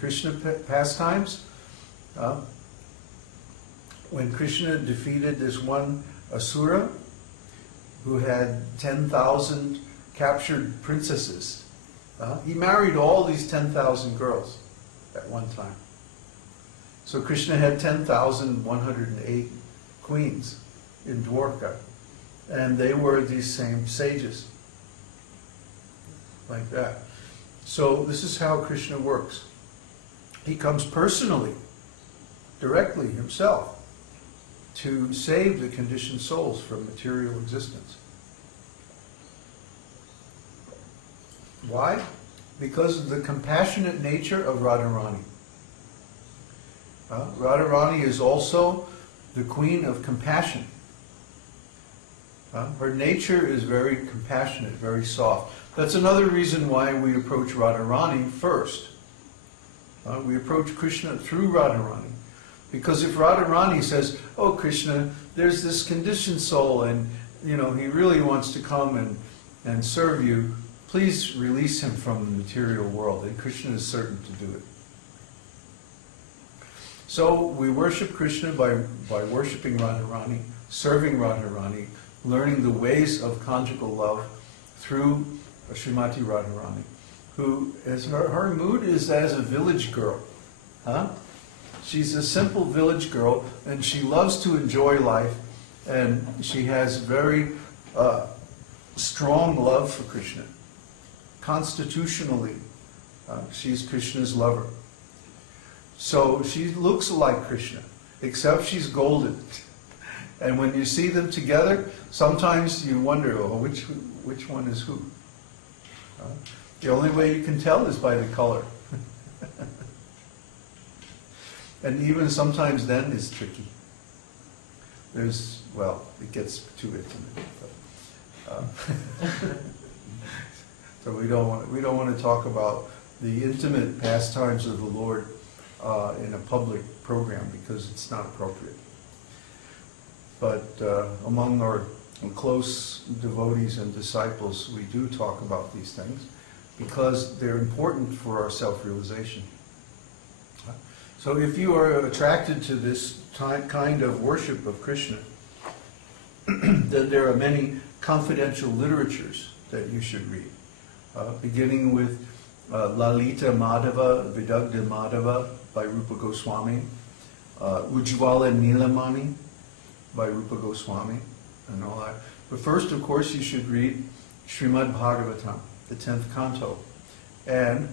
Krishna pastimes, when Krishna defeated this one asura who had 10,000 captured princesses, he married all these 10,000 girls at one time. So Krishna had 10,108 queens in Dwarka, and they were these same sages, like that. So this is how Krishna works. He comes personally, directly himself, to save the conditioned souls from material existence. Why? Because of the compassionate nature of Radharāṇī. Radharāṇī is also the queen of compassion. Her nature is very compassionate, very soft. That's another reason why we approach Radharāṇī first. We approach Krishna through Radharāṇī. Because if Radharāṇī says, oh Krishna, there's this conditioned soul and he really wants to come and serve you, please release him from the material world. And Krishna is certain to do it. So we worship Krishna by worshiping Radharāṇī, serving Radharāṇī, learning the ways of conjugal love through Śrīmatī Rādhārāṇī, who is her mood is as a village girl. She's a simple village girl, and she loves to enjoy life, and she has very strong love for Krishna. Constitutionally, she's Krishna's lover. So she looks like Krishna, except she's golden. And when you see them together, sometimes you wonder, oh, which one is who? The only way you can tell is by the color. And even sometimes then it's tricky. It gets too intimate. So we don't want to talk about the intimate pastimes of the Lord in a public program because it's not appropriate. But among our close devotees and disciples, we do talk about these things because they're important for our self-realization. So if you are attracted to this kind of worship of Krishna, then there are many confidential literatures that you should read, beginning with Lalita Madhava, Vidagdha Madhava by Rupa Goswami, Ujjvala Nilamani by Rupa Goswami, and all that. But first, of course, you should read Śrīmad Bhagavatam, the 10th canto, and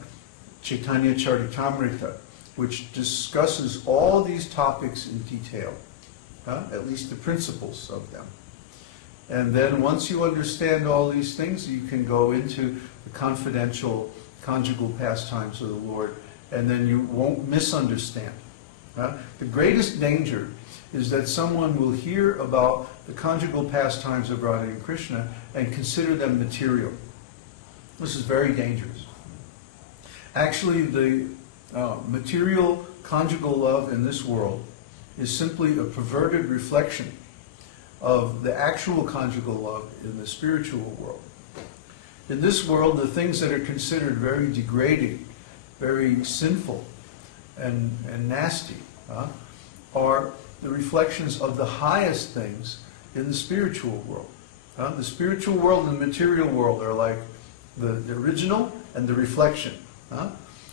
Chaitanya Charitamrita, which discusses all these topics in detail, at least the principles of them. And then once you understand all these things, you can go into the confidential conjugal pastimes of the Lord, and then you won't misunderstand. The greatest danger is that someone will hear about the conjugal pastimes of Radha and Krishna and consider them material. This is very dangerous. Actually, the material conjugal love in this world is simply a perverted reflection of the actual conjugal love in the spiritual world. In this world, the things that are considered very degrading, very sinful, and nasty are the reflections of the highest things in the spiritual world. The spiritual world and the material world are like the original and the reflection.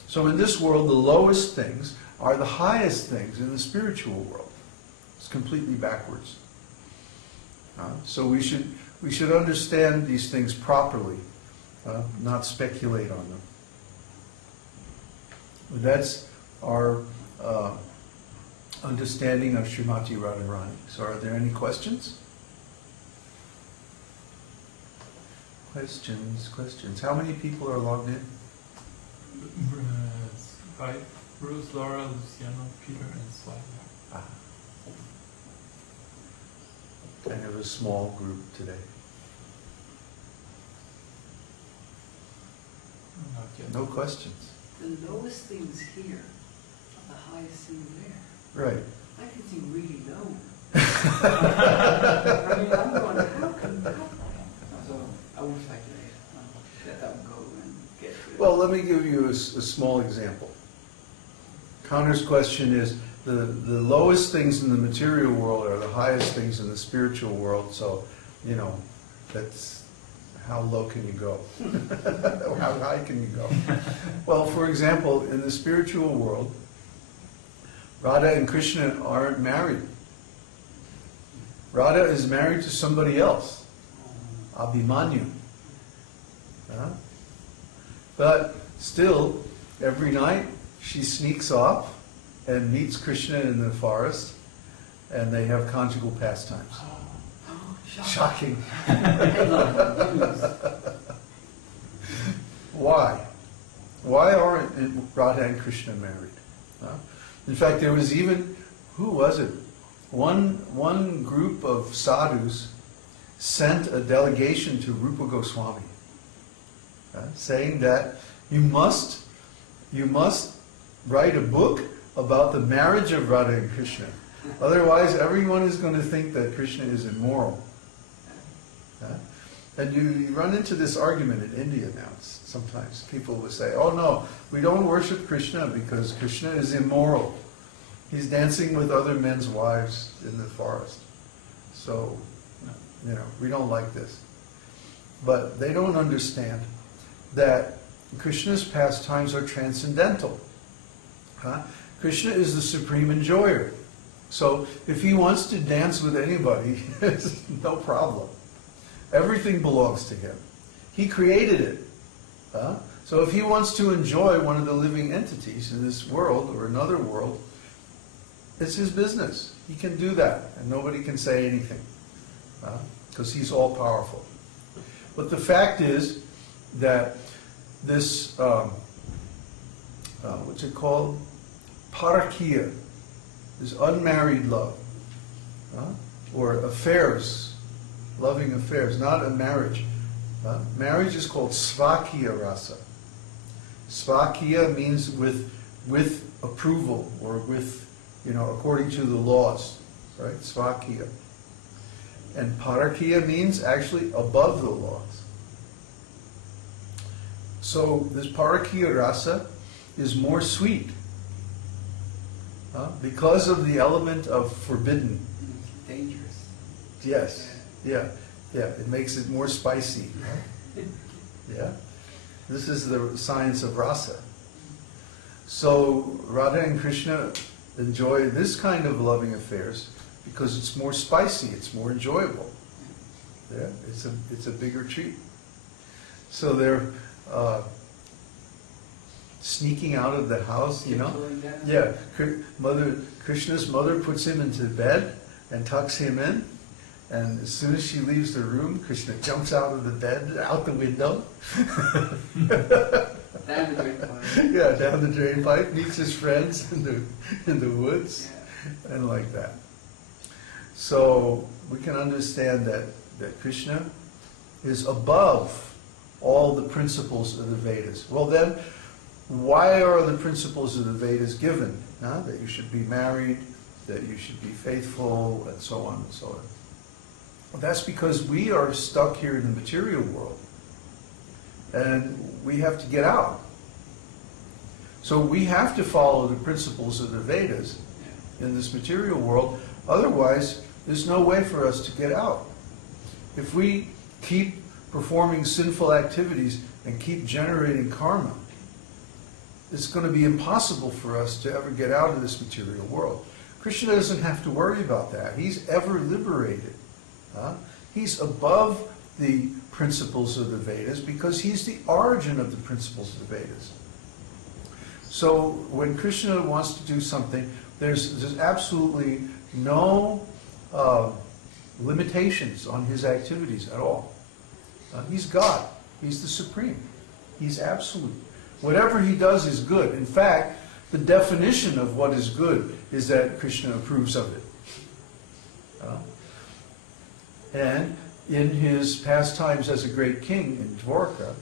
So in this world, the lowest things are the highest things in the spiritual world. It's completely backwards. So we should understand these things properly, not speculate on them. That's our understanding of Śrīmatī Rādhārāṇī. So are there any questions? Questions. How many people are logged in? Bruce, Laura, Luciano, Peter, and Slavia. Kind of a small group today. Not yet. No questions. The lowest things here are the highest things there. Right. I can seem really low. I mean, I'm going, how can that? So I won't speculate. Let that go and get to it. Well, let me give you a small example. Connor's question is, the lowest things in the material world are the highest things in the spiritual world, so, you know, that's, how low can you go? Or how high can you go? Well, for example, in the spiritual world, Radha and Krishna aren't married. Radha is married to somebody else, Abhimanyu. But still, every night she sneaks off and meets Krishna in the forest, and they have conjugal pastimes. Shocking. Why? Why aren't Radha and Krishna married? In fact, there was even, who was it? One group of sadhus sent a delegation to Rupa Goswami, saying that you must write a book about the marriage of Radha and Krishna. Otherwise, everyone is going to think that Krishna is immoral. And you run into this argument in India now. Sometimes people will say, oh no, we don't worship Krishna because Krishna is immoral. He's dancing with other men's wives in the forest. So, you know, we don't like this. But they don't understand that Krishna's pastimes are transcendental. Krishna is the supreme enjoyer. So if he wants to dance with anybody, it's no problem. Everything belongs to him. He created it. So if he wants to enjoy one of the living entities in this world or another world, it's his business. He can do that, and nobody can say anything, because he's all-powerful. But the fact is that this, what's it called? Parakiya, this unmarried love, or affairs, loving affairs, not a marriage. Marriage is called svakiya rasa. Svakiya means with approval, or with, according to the laws, right? Svakiya. And parakiya means actually above the laws. So this parakiya rasa is more sweet because of the element of forbidden. Dangerous. Yes, yeah. It makes it more spicy. Yeah. This is the science of rasa. So Radha and Krishna enjoy this kind of loving affairs because it's more spicy, it's more enjoyable. Yeah, it's a bigger treat. So they're sneaking out of the house, Yeah, Krishna's mother puts him into bed and tucks him in. And as soon as she leaves the room, Krishna jumps out of the bed, out the window. Down the drain pipe. Yeah, down the drain pipe, meets his friends in the woods, and like that. So we can understand that Krishna is above all the principles of the Vedas. Well then, why are the principles of the Vedas given? That you should be married, that you should be faithful, and so on and so on. Well, that's because we are stuck here in the material world, and we have to get out. So we have to follow the principles of the Vedas in this material world, otherwise there's no way for us to get out. If we keep performing sinful activities and keep generating karma, it's going to be impossible for us to ever get out of this material world. Krishna doesn't have to worry about that. He's ever liberated. He's above the principles of the Vedas because he's the origin of the principles of the Vedas. So when Krishna wants to do something, there's absolutely no limitations on his activities at all. He's God. He's the Supreme. He's absolute. Whatever he does is good. In fact, the definition of what is good is that Krishna approves of it. And in his pastimes as a great king in Dwarka,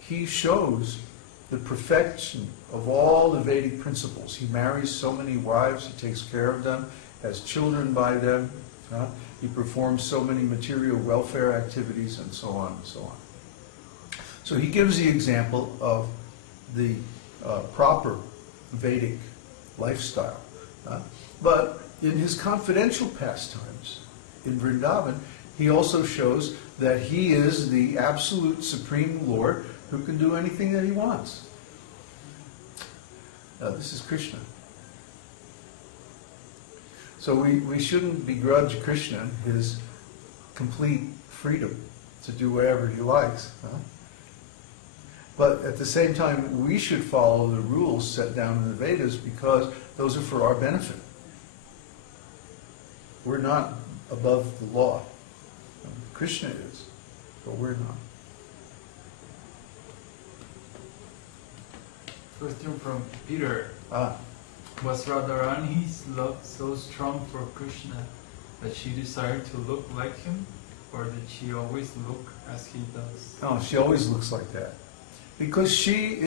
he shows the perfection of all the Vedic principles. He marries so many wives, he takes care of them, has children by them, he performs so many material welfare activities, and so on and so on. So he gives the example of the proper Vedic lifestyle. But in his confidential pastimes in Vrindavan, he also shows that he is the absolute supreme Lord who can do anything that he wants. This is Krishna. So we shouldn't begrudge Krishna his complete freedom to do whatever he likes. But at the same time, we should follow the rules set down in the Vedas because those are for our benefit. We're not above the law. Krishna is, but we're not. Question from Peter. Was Radharāṇī's love so strong for Krishna that she desired to look like him, or did she always look as he does? Oh, she always looks like that. Because she